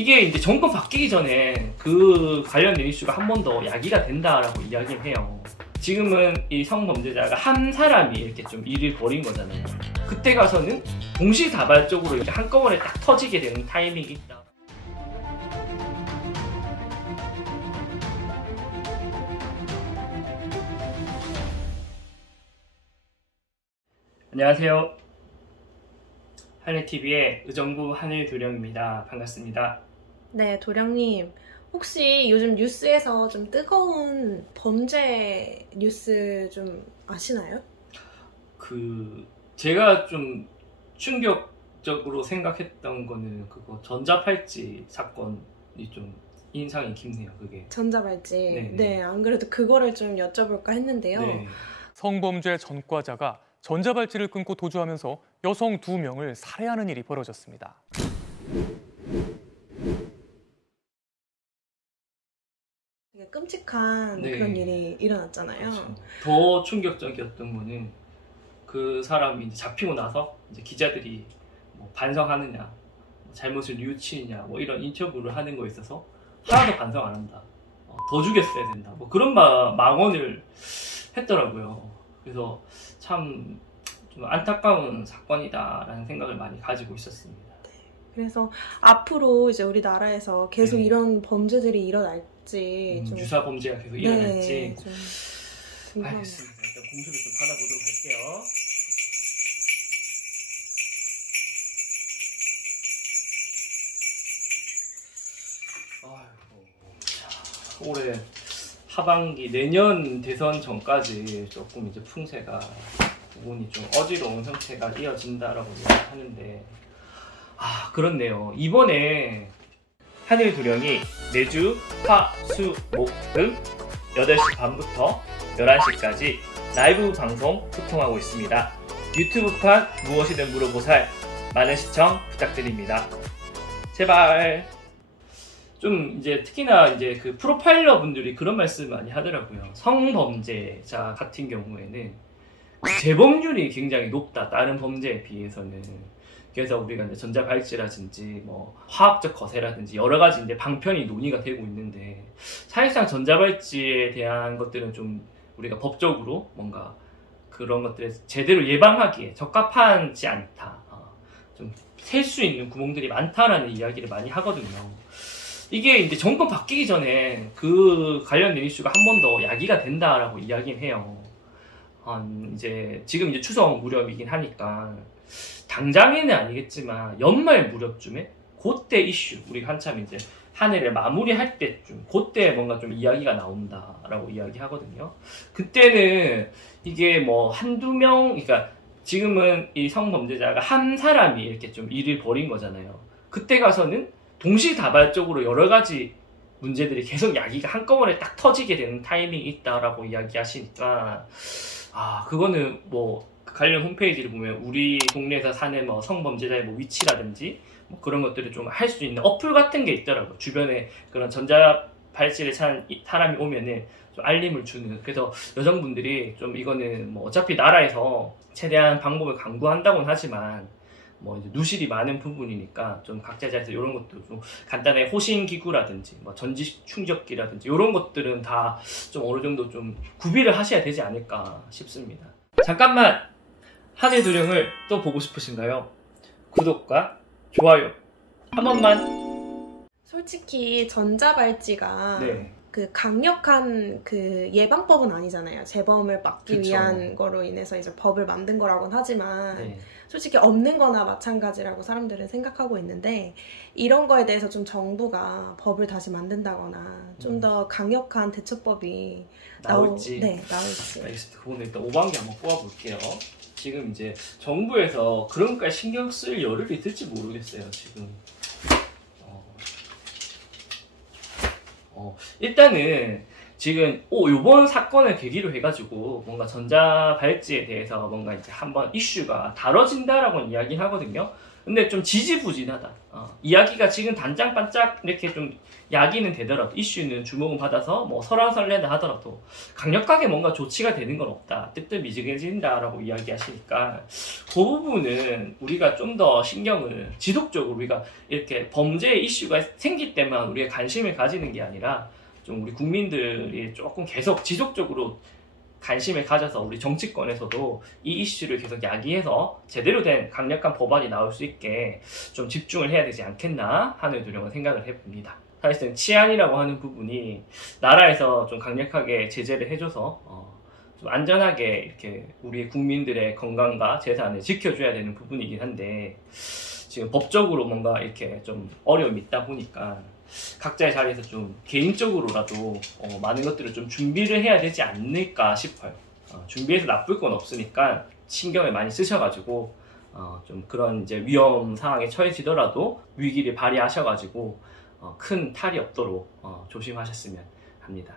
이게 이제 정권 바뀌기 전에 그 관련된 이슈가 한 번 더 야기가 된다라고 이야기를 해요. 지금은 이 성범죄자가 한 사람이 이렇게 좀 일을 벌인 거잖아요. 그때 가서는 동시다발적으로 이렇게 한꺼번에 딱 터지게 되는 타이밍이 있다. 안녕하세요. 하늘TV의 의정부 하늘도령입니다. 반갑습니다. 네, 도령님. 혹시 요즘 뉴스에서 좀 뜨거운 범죄 뉴스 좀 아시나요? 제가 좀 충격적으로 생각했던 거는 그거 전자팔찌 사건이 좀 인상이 깊네요, 그게. 전자발찌. 네네. 네, 안 그래도 그거를 좀 여쭤볼까 했는데요. 네. 성범죄 전과자가 전자발찌를 끊고 도주하면서 여성 2명을 살해하는 일이 벌어졌습니다. 되게 끔찍한 네. 그런 일이 일어났잖아요. 그렇죠. 더 충격적이었던 거는 그 사람이 이제 잡히고 나서 이제 기자들이 뭐 반성하느냐, 잘못을 뉘우치느냐, 뭐 이런 인터뷰를 하는 거에 있어서 하나도 반성 안 한다. 더 죽였어야 된다. 뭐 그런 망언을 했더라고요. 그래서 참 좀 안타까운 사건이다라는 생각을 많이 가지고 있었습니다. 그래서 앞으로 이제 우리나라에서 계속 네. 이런 범죄들이 일어날지 좀 유사 범죄가 계속 네, 일어날지. 좀 궁금합니다. 알겠습니다. 일단 공수를 좀 받아보도록 할게요. 아이고, 자, 올해 하반기 내년 대선 전까지 조금 이제 풍세가 부분이 좀 어지러운 형태가 이어진다라고 하는데, 그렇네요. 이번에 하늘도령이 매주 화, 수, 목 등 8시 반부터 11시까지 라이브 방송 소통하고 있습니다. 유튜브판 무엇이든 물어보살 많은 시청 부탁드립니다. 제발. 좀 이제 특히나 이제 그 프로파일러 분들이 그런 말씀 많이 하더라고요. 성범죄자 같은 경우에는 재범률이 굉장히 높다. 다른 범죄에 비해서는. 그래서 우리가 이제 전자발찌라든지 뭐 화학적 거세라든지 여러 가지 이제 방편이 논의가 되고 있는데, 사실상 전자발찌에 대한 것들은 좀 우리가 법적으로 뭔가 그런 것들을 제대로 예방하기에 적합하지 않다. 좀 셀 수 있는 구멍들이 많다라는 이야기를 많이 하거든요. 이게 이제 정권 바뀌기 전에 그 관련된 이슈가 한 번 더 야기가 된다라고 이야기를 해요. 이제 지금 이제 추석 무렵이긴 하니까 당장에는 아니겠지만 연말 무렵쯤에 그때 이슈, 우리가 한참 이제 한 해를 마무리할 때쯤 그때 뭔가 좀 이야기가 나온다라고 이야기하거든요. 그때는 이게 뭐 한두 명, 그러니까 지금은 이 성범죄자가 한 사람이 이렇게 좀 일을 벌인 거잖아요. 그때 가서는 동시다발적으로 여러 가지 문제들이 계속 야기가 한꺼번에 딱 터지게 되는 타이밍이 있다라고 이야기하시니까, 그거는 뭐 관련 홈페이지를 보면 우리 동네에서 사는 뭐 성범죄자의 뭐 위치라든지 뭐 그런 것들을 좀 할 수 있는 어플 같은 게 있더라고요. 주변에 그런 전자발찌를 찬 사람이 오면은 좀 알림을 주는. 그래서 여성분들이 좀 이거는 뭐 어차피 나라에서 최대한 방법을 강구한다고는 하지만 뭐 이제 누실이 많은 부분이니까 좀 각자 자리에서 이런 것도 좀 간단하게 호신기구라든지 뭐 전지 충격기라든지 이런 것들은 다 좀 어느 정도 좀 구비를 하셔야 되지 않을까 싶습니다. 잠깐만! 하늘도령을 또 보고 싶으신가요? 구독과 좋아요 한 번만. 솔직히 전자발찌가 네. 그 강력한 그 예방법은 아니잖아요. 재범을 막기 그쵸. 위한 거로 인해서 이제 법을 만든 거라고는 하지만 네. 솔직히 없는 거나 마찬가지라고 사람들은 생각하고 있는데, 이런 거에 대해서 좀 정부가 법을 다시 만든다거나 좀 더 강력한 대처법이 나올지. 나올지. 알겠습니다. 그거는 일단 5반기 한번 뽑아볼게요. 지금 이제 정부에서 그런 것까지 신경 쓸 여력이 있을지 모르겠어요, 지금. 일단은 지금 요번 사건을 계기로 해가지고 뭔가 전자발찌에 대해서 뭔가 이제 한번 이슈가 다뤄진다라고 이야기를 하거든요. 근데 좀 지지부진하다. 이야기가 지금 단장 반짝 이렇게 좀 야기는 되더라도, 이슈는 주목은 받아서 뭐 설왕설래다 하더라도 강력하게 뭔가 조치가 되는 건 없다. 뜨뜻미지근해진다라고 이야기하시니까 그 부분은 우리가 좀 더 신경을 지속적으로, 우리가 이렇게 범죄 이슈가 생길 때만 우리가 관심을 가지는 게 아니라 좀 우리 국민들이 조금 계속 지속적으로 관심을 가져서 우리 정치권에서도 이 이슈를 계속 야기해서 제대로 된 강력한 법안이 나올 수 있게 좀 집중을 해야 되지 않겠나 하는 두려운 생각을 해봅니다. 사실상 치안이라고 하는 부분이 나라에서 좀 강력하게 제재를 해줘서 좀 안전하게 이렇게 우리 국민들의 건강과 재산을 지켜줘야 되는 부분이긴 한데, 지금 법적으로 뭔가 이렇게 좀 어려움이 있다 보니까 각자의 자리에서 좀 개인적으로라도 많은 것들을 좀 준비를 해야 되지 않을까 싶어요. 준비해서 나쁠 건 없으니까 신경을 많이 쓰셔가지고 좀 그런 이제 위험 상황에 처해지더라도 위기를 발휘하셔가지고 큰 탈이 없도록 조심하셨으면 합니다.